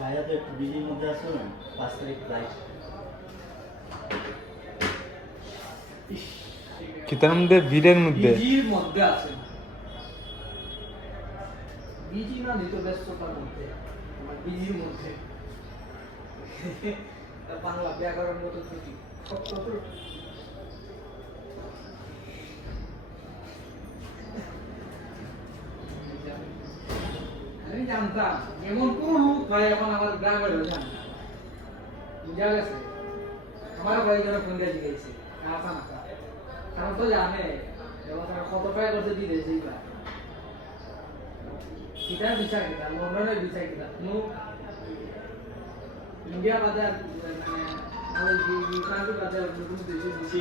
ভাইয়া তো একটু বিজির মধ্যে আছে না, 5 তারিখ ফ্লাইট। কিতার মধ্যে ভিড়ের মধ্যে বিজির মধ্যে আছে, বিজি না নিত ব্যস্ততার মধ্যে, আমার বিজির মধ্যে বাংলা ব্যাকরণ মতো ত্রুটি সত্য ত্রুটি। আমি জানতাম এমন কোন লোক ভাই এখন আমার গ্রামের জান না, বুঝা গেছে। আমার ভাই যেন ফোন দিয়ে জিজ্ঞাসা আসা না, কারণ তো জানে এবং তারা কত টাকা করতে দিয়ে দিয়েছে এইবার কিতার বিচার কিতা লন্ডনের বিচার কিতা ইন্ডিয়া বাদে মানে আমাদের ইউক্রেন বাদে কোনো দেশে বেশি